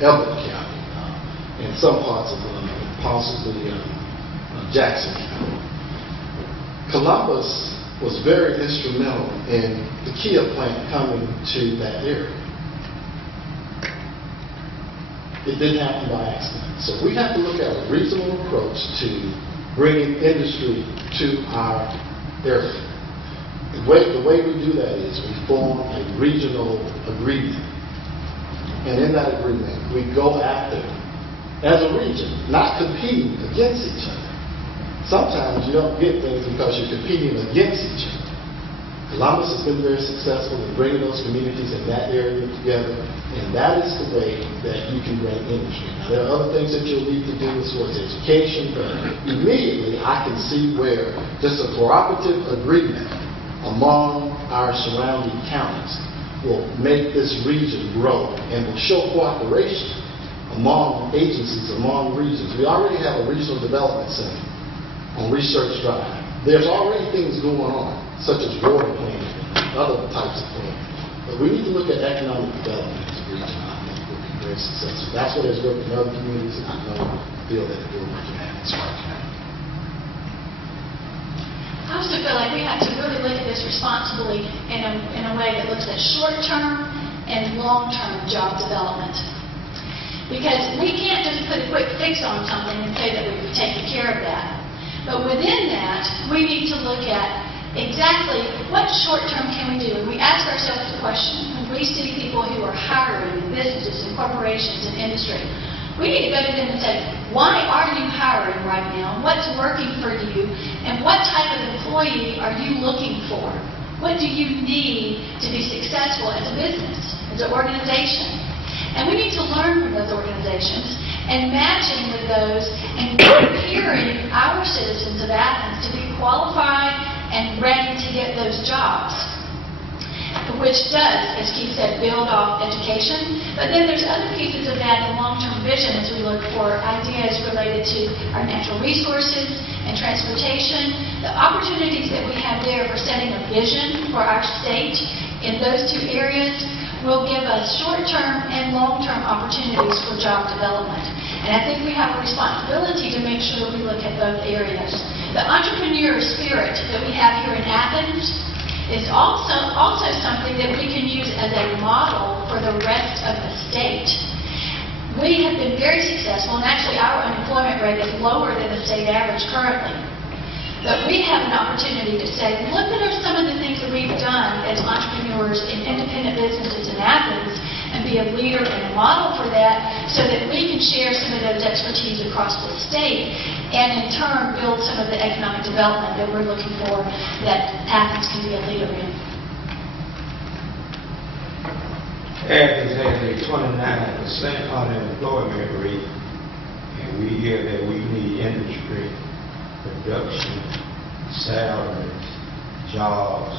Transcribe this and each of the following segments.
Elbert County, and some parts of possibly Jackson County. Columbus was very instrumental in the Kia plant coming to that area. It didn't happen by accident. So we have to look at a reasonable approach to bringing industry to our area. The way we do that is we form a regional agreement. And in that agreement, we go after, as a region, not competing against each other. Sometimes you don't get things because you're competing against each other. Columbus has been very successful in bringing those communities in that area together, and that is the way that you can bring industry. Now, there are other things that you'll need to do as far as education, but immediately I can see where just a cooperative agreement among our surrounding counties will make this region grow and will show cooperation among agencies, among regions. We already have a regional development center on Research Drive. There's already things going on, such as water planning and other types of planning. But we need to look at economic development as a region. I think we'll be very successful. That's what has worked in other communities, and I feel that it will work in Athens right now. I also feel like we have to really look at this responsibly in a way that looks at short-term and long-term job development. Because we can't just put a quick fix on something and say that we've taken care of that. But within that, we need to look at exactly what short-term can we do. And we ask ourselves the question, when we see people who are hiring in businesses and corporations and industry, we need to go to them and say, why are you hiring right now? What's working for you? And what type of employee are you looking for? What do you need to be successful as a business, as an organization? And we need to learn from those organizations and matching with those and preparing our citizens of Athens to be qualified and ready to get those jobs, which does, as Keith said, build off education. But then there's other pieces of that in long-term vision as we look for ideas related to our natural resources and transportation. The opportunities that we have there for setting a vision for our state in those two areas will give us short-term and long-term opportunities for job development. And I think we have a responsibility to make sure we look at both areas. The entrepreneur spirit that we have here in Athens is also something that we can use as a model for the rest of the state. We have been very successful, and actually our unemployment rate is lower than the state average currently. But we have an opportunity to say, look at some of the things that we've done as entrepreneurs in independent businesses in Athens and be a leader and a model for that so that we can share some of those expertise across the state and in turn build some of the economic development that we're looking for that Athens can be a leader in. Athens has a 29% unemployment rate, and we hear that we need industry, production, salaries, jobs,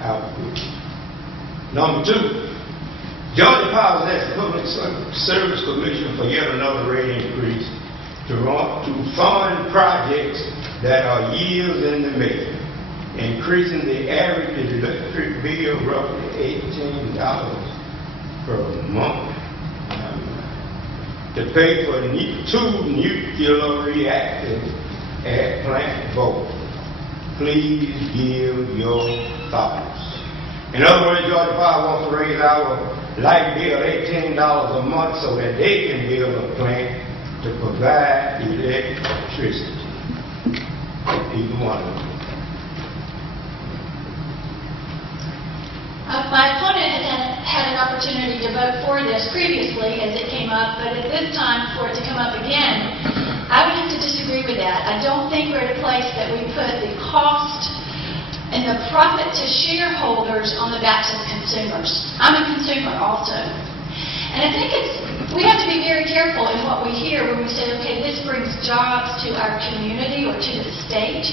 output. Number two, Georgia Power has asked the Public Service Commission for yet another rate increase to fund projects that are years in the making, increasing the average electric bill roughly $18 per month to pay for two nuclear reactors at Plant Vote. Please give your thoughts. In other words, Georgia Power wants to raise our light bill $18 a month so that they can build a plant to provide electricity. Either one of them. My opponent had an opportunity to vote for this previously as it came up, but at this time for it to come up again, I would have to disagree with that. I don't think we're at a place that we put the cost and the profit to shareholders on the backs of consumers. I'm a consumer also. And I think we have to be very careful in what we hear when we say, okay, this brings jobs to our community or to the state.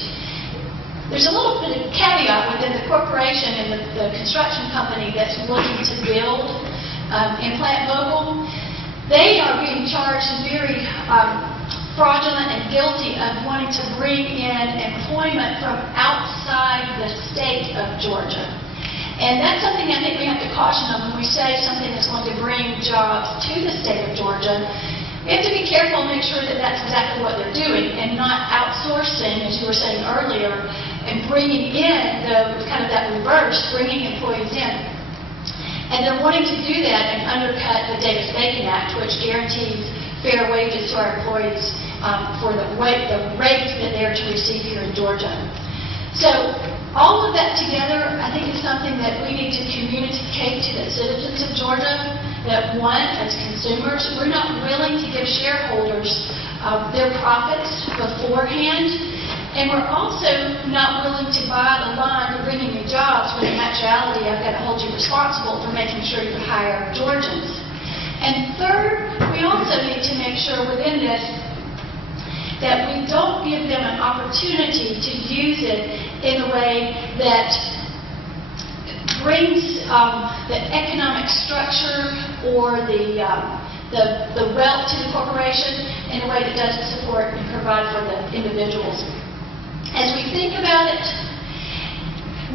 There's a little bit of caveat within the corporation and the construction company that's looking to build in Plant Vogtle. They are being charged very fraudulent and guilty of wanting to bring in employment from outside the state of Georgia. And that's something I think we have to caution on when we say something that's going to bring jobs to the state of Georgia. We have to be careful and make sure that that's exactly what they're doing and not outsourcing, as you were saying earlier, and bringing in kind of that reverse, bringing employees in. And they're wanting to do that and undercut the Davis-Bacon Act, which guarantees fair wages to our employees for the rate that they're to receive here in Georgia. So all of that together, I think, is something that we need to communicate to the citizens of Georgia, that one, as consumers, we're not willing to give shareholders their profits beforehand, and we're also not willing to buy the line of bringing you jobs when in actuality I've got to hold you responsible for making sure you hire Georgians. And third, we also need to make sure within this that we don't give them an opportunity to use it in a way that brings the economic structure or the wealth to the corporation in a way that doesn't support and provide for the individuals. As we think about it,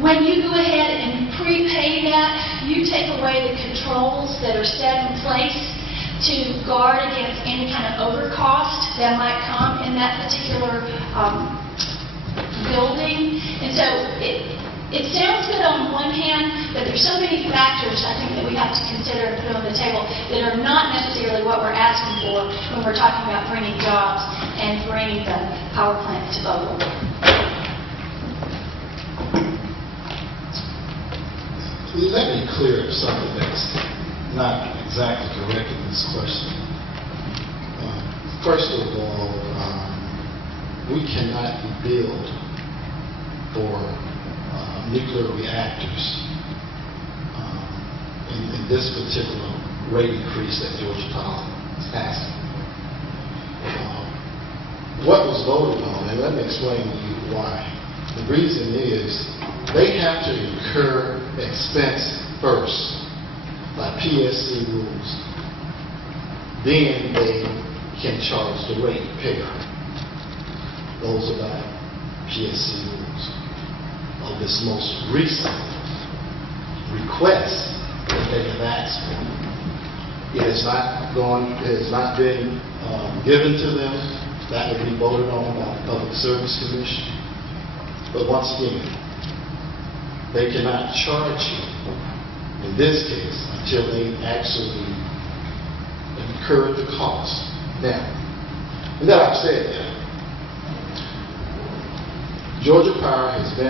when you go ahead and prepay that, you take away the controls that are set in place to guard against any kind of overcost that might come in that particular building. And so it sounds good on one hand, but there's so many factors I think that we have to consider and put on the table that are not necessarily what we're asking for when we're talking about bringing jobs and bringing the power plants to Vogel. Let me clear up something that's not exactly correct in this question. First of all, we cannot build for nuclear reactors in this particular rate increase that Georgia Power is asking. What was voted on, and let me explain to you why. The reason is they have to incur expense first by PSC rules. Then they can charge the rate payer. Those are by PSC rules. Of this most recent request that they have asked for, it has not been given to them. That will be voted on by the Public Service Commission. But once again, they cannot charge you in this case until they actually incur the cost. Now, and that I've said that, Georgia Power has been